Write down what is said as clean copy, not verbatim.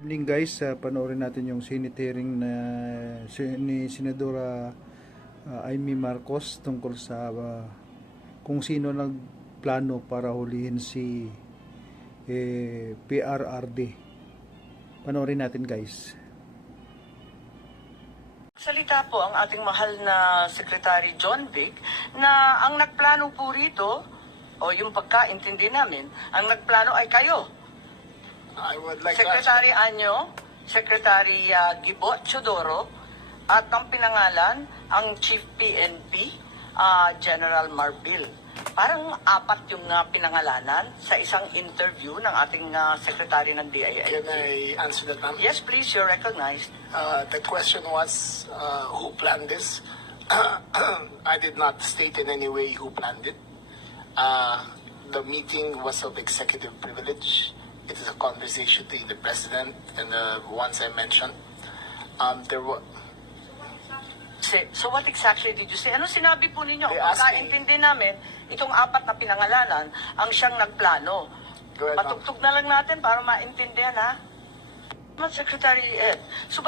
Evening guys, panoorin natin yung Senate hearing na ni Senadora Amy Marcos tungkol sa kung sino nagplano para hulihin si PRRD. Panoorin natin guys. Salita po ang ating mahal na Secretary John Vic na ang nagplano po rito, o yung pagkaintindi namin, ang nagplano ay kayo. I would like Secretary Anyo, Secretary Gibot Chodoro, at ang pinangalan, ang Chief PNP, General Marbil. Parang apat yung pinangalanan sa isang interview ng ating Secretary ng DILG. Can I answer that, ma'am? Yes, please, you're recognized. The question was, who planned this? I did not state in any way who planned it. The meeting was of executive privilege. It is a conversation between the president and the ones I mentioned. There were. So what exactly did you say? Ano sinabi po ninyo? They asked me- Pagkaintindi namin, itong apat na pinangalanan, ang siyang nagplano. Go ahead, ma'am. Patugtog na lang natin para maintindihan, ha? Secretary Ed. So,